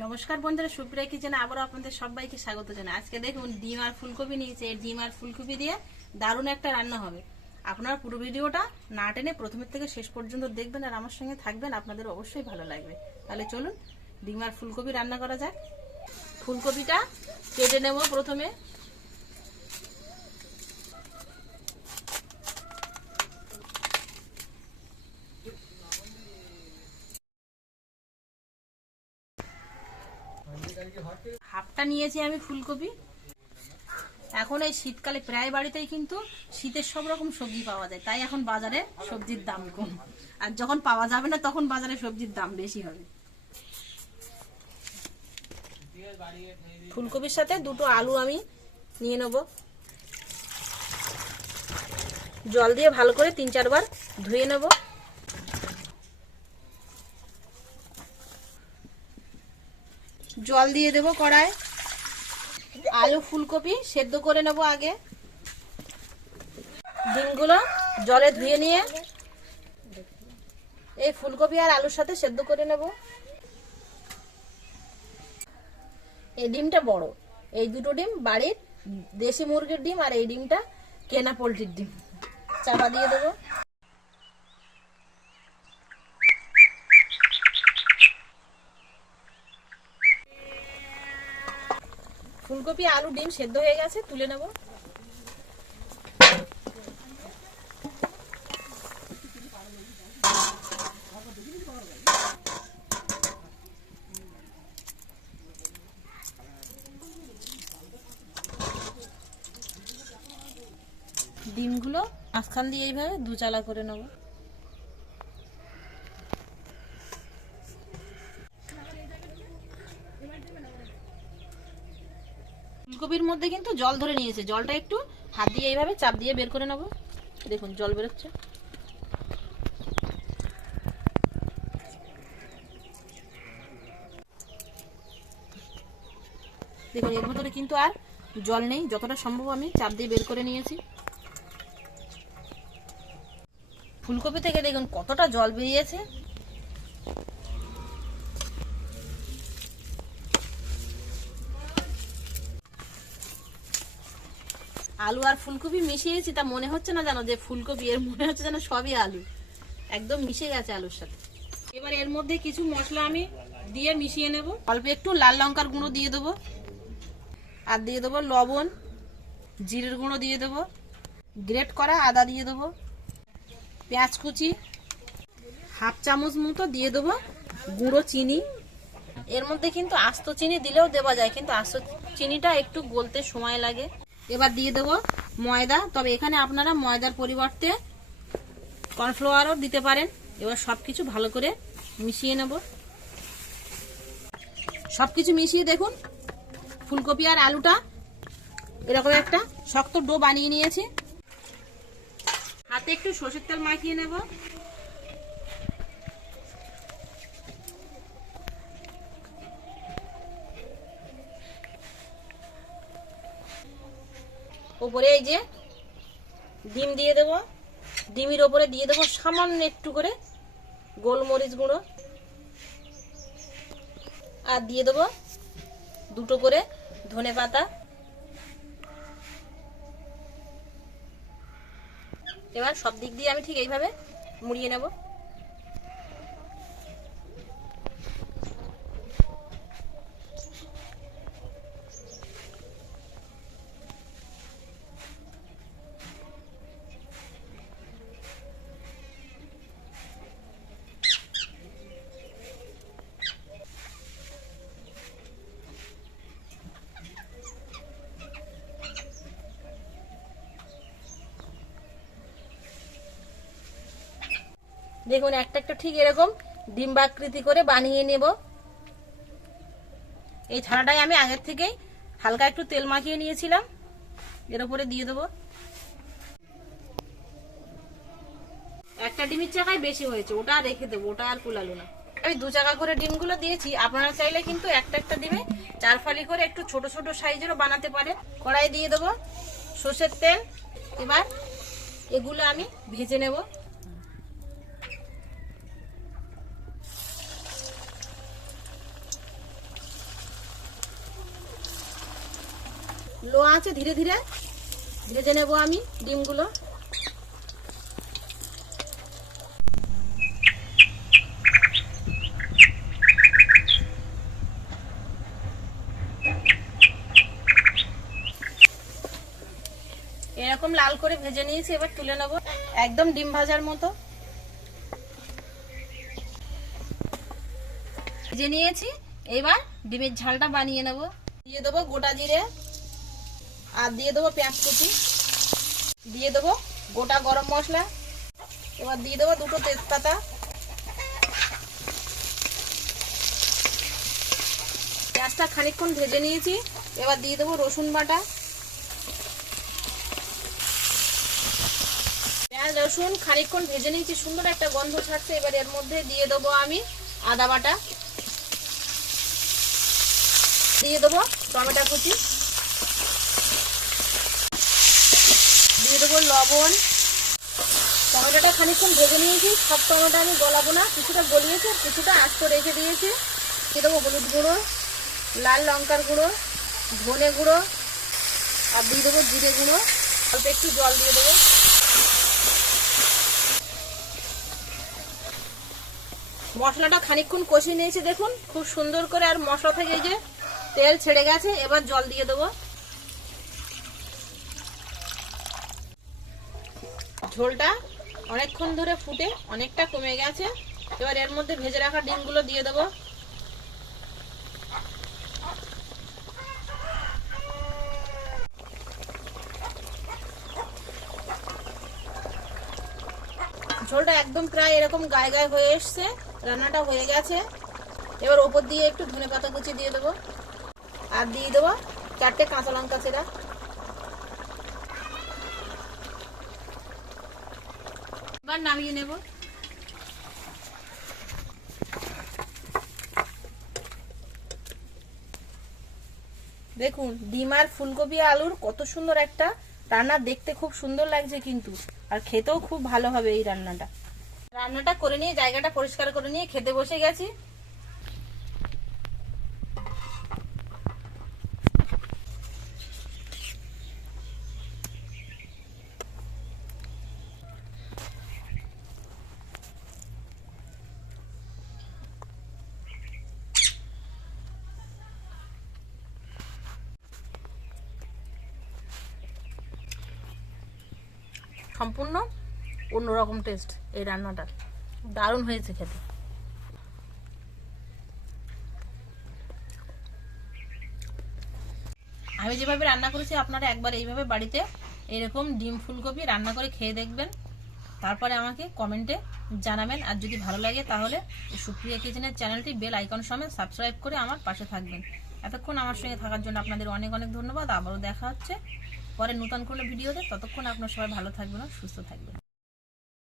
নমস্কার বন্ধুরা, সুপ্রিয়া কিচেনে আবারও আপনাদের সবাইকে স্বাগত জানাই। আজকে দেখুন ডিম আর ফুলকপি নিয়েছে। এই ডিম আর ফুলকপি দিয়ে দারুণ একটা রান্না হবে। আপনারা পুরো ভিডিওটা না টেনে প্রথমের থেকে শেষ পর্যন্ত দেখবেন আর আমার সঙ্গে থাকবেন, আপনাদের অবশ্যই ভালো লাগবে। তাহলে চলুন ডিম আর ফুলকপি রান্না করা যাক। ফুলকপিটা কেটে নেব প্রথমে। হাফটা নিয়েছি আমি ফুলকপি। এখন এই শীতকালে প্রায় বাড়িতেই কিন্তু শীতের সব রকম সবজি পাওয়া যায়, তাই এখন বাজারে সবজির দাম কম। আর যখন পাওয়া যাবে না তখন বাজারে সবজির দাম বেশি হবে। ফুলকপির সাথে দুটো আলু আমি নিয়ে নেব। জল দিয়ে ভালো করে 3-4 বার ধুয়ে নেব। জল দিয়ে দেব কড়ায়। আলু ফুলকপি সেদ্ধ করে নেব আগে। ডিমগুলো জলে ধুয়ে নিয়ে এই ফুলকপি আর আলুর সাথে সেদ্ধ করে নেব। এই ডিমটা বড়, এই দুটো ডিম বাড়ির দেশি মুরগির ডিম, আর এই ডিমটা কেনা পোলট্রির ডিম। চাপা দিয়ে দেব। ফুলকপি আলু ডিম সেদ্ধ হয়ে গেছে, তুলে নেব। ডিমগুলো মাঝখান দিয়ে এইভাবে দুচালা করে নেব। ফুলকপির মধ্যে কিন্তু জল ধরে নিয়েছে, জলটা একটু হাত দিয়ে এইভাবে চাপ দিয়ে বের করে নেব। দেখুন জল বেরোচ্ছে। দেখুন এর ভেতরে কিন্তু আর জল নেই, যতটা সম্ভব আমি চাপ দিয়ে বের করে নিয়েছি। ফুলকপি থেকে দেখুন কতটা জল বেরিয়েছে। আলু আর ফুলকপি মিশিয়েছি, তা মনে হচ্ছে না জানো যে ফুলকপি, এর মনে হচ্ছে যেন সবই আলু, একদম মিশে গেছে আলুর সাথে। এবার এর মধ্যে কিছু মশলা আমি দিয়ে মিশিয়ে নেব। অল্প একটু লাল লঙ্কার গুঁড়ো দিয়ে দেবো, আর দিয়ে দেবো লবণ, জিরের গুঁড়ো দিয়ে দেবো, গ্রেট করা আদা দিয়ে দেবো, পেঁয়াজ কুচি, হাফ চামচ মতো দিয়ে দেবো গুঁড়ো চিনি। এর মধ্যে কিন্তু আস্ত চিনি দিলেও দেওয়া যায়, কিন্তু আস্ত চিনিটা একটু গলতে সময় লাগে। এবার দিয়ে দেবো ময়দা, তবে এখানে আপনারা ময়দার পরিবর্তে কর্নফ্লাওয়ারও দিতে পারেন। এবার সবকিছু ভালো করে মিশিয়ে নেব। সবকিছু মিশিয়ে দেখুন ফুলকপি আর আলুটা এরকম একটা শক্ত ডো বানিয়ে নিয়েছি। হাতে একটু সরষের তেল মাখিয়ে নেব। ওপরে এই যে ডিম দিয়ে দেব, ডিমের ওপরে দিয়ে দেবো সামান্য একটু করে গোলমরিচ গুঁড়ো, আর দিয়ে দেবো দুটো করে ধনেপাতা। এবার সব দিক দিয়ে আমি ঠিক এইভাবে মুড়িয়ে নেব। দেখুন একটা একটা ঠিক এরকম ডিম্বাকৃতি করে বানিয়ে নেব। এই ছানাটাই আমি আগের থেকেই হালকা একটু তেল মাখিয়ে নিয়েছিলাম, এর উপরে দিয়ে দেবো। একটা ডিমের চাকায় বেশি হয়েছে, ওটা রেখে দেবো, ওটা আর কুলালো না। আমি 2 চাকা করে ডিমগুলো দিয়েছি, আপনারা চাইলে কিন্তু একটা একটা ডিমে 4 ফালি করে একটু ছোট ছোট সাইজেরও বানাতে পারেন। কড়াই দিয়ে দেবো সরষের তেল। এবার এগুলো আমি ভেজে নেব। লো আছে, ধীরে ধীরে ভেজে নেব আমি ডিমগুলো। এরকম লাল করে ভেজে নিয়েছি, এবার তুলে নেব একদম ডিম ভাজার মতো। ভেজে নিয়েছি, এবার ডিমের ঝালটা বানিয়ে নেব। দিয়ে দেবো গোটা জিরে, আর দিয়ে দেবো পেঁয়াজ কুচি, দিয়ে দেবো গোটা গরম মশলা, এবার দিয়ে দেবো 2টো তেজপাতা। পেঁয়াজটা খানিকক্ষণ ভেজে নিয়েছি, এবার দিয়ে দেবো রসুন বাটা। পেঁয়াজ রসুন খানিকক্ষণ ভেজে নিয়েছি, সুন্দর একটা গন্ধ ছাড়ছে। এবার এর মধ্যে দিয়ে দেবো আমি আদা বাটা, দিয়ে দেবো টমেটো কুচি, দিয়ে দেবো লবণ। টমেটোটা খানিকক্ষণ ভেজে নিয়েছি, সব টমেটো আমি গলাবো না, কিছুটা গলিয়েছি আর কিছুটা আস্ত রেখে দিয়েছি। দিয়ে দেবো হলুদ গুঁড়ো, লাল লঙ্কার গুঁড়ো, ধনে গুঁড়ো, আর দিয়ে দেবো জিরে গুঁড়ো। অল্প একটু জল দিয়ে দেবো। মশলাটা খানিকক্ষণ কষিয়ে নিয়েছি, দেখুন খুব সুন্দর করে, আর মশলা থেকে এই যে তেল ছেড়ে গেছে। এবার জল দিয়ে দেবো। ঝোলটা অনেকক্ষণ ধরে ফুটে অনেকটা কমে গেছে। এবার এর মধ্যে ভেজে রাখা ডিমগুলো দিয়ে দেবো। ঝোলটা একদম প্রায় এরকম গায়ে গায়ে হয়ে এসছে, রান্নাটা হয়ে গেছে। এবার ওপর দিয়ে একটু ধনেপাতা কুচি দিয়ে দেবো, আর দিয়ে দেবো 4টে কাঁচা লঙ্কা চেরা। এবার নামিয়ে নেব। দেখুন ডিম আর ফুলকপি আলুর কত সুন্দর একটা রান্না, দেখতে খুব সুন্দর লাগছে কিন্তু, আর খেতেও খুব ভালো হবে এই রান্নাটা। রান্নাটা করে নিয়ে জায়গাটা পরিষ্কার করে নিয়ে খেতে বসে গেছি। সম্পূর্ণ অন্যরকম টেস্ট এই রান্নাটা, দারুণ হয়েছে খেতে। আমি যেভাবে রান্না করেছি আপনারা একবার এইভাবে বাড়িতে এরকম ডিম ফুলকপি রান্না করে খেয়ে দেখবেন, তারপরে আমাকে কমেন্টে জানাবেন। আর যদি ভালো লাগে তাহলে সুপ্রিয়া কিচেনের চ্যানেলটি বেল আইকন সমেত সাবস্ক্রাইব করে আমার পাশে থাকবেন। এতক্ষণ আমার সঙ্গে থাকার জন্য আপনাদের অনেক অনেক ধন্যবাদ। আবারও দেখা হচ্ছে পরে নতুন কোনো ভিডিওতে। ততক্ষণ আপনারা সবাই ভালো থাকবেন, সুস্থ থাকবেন।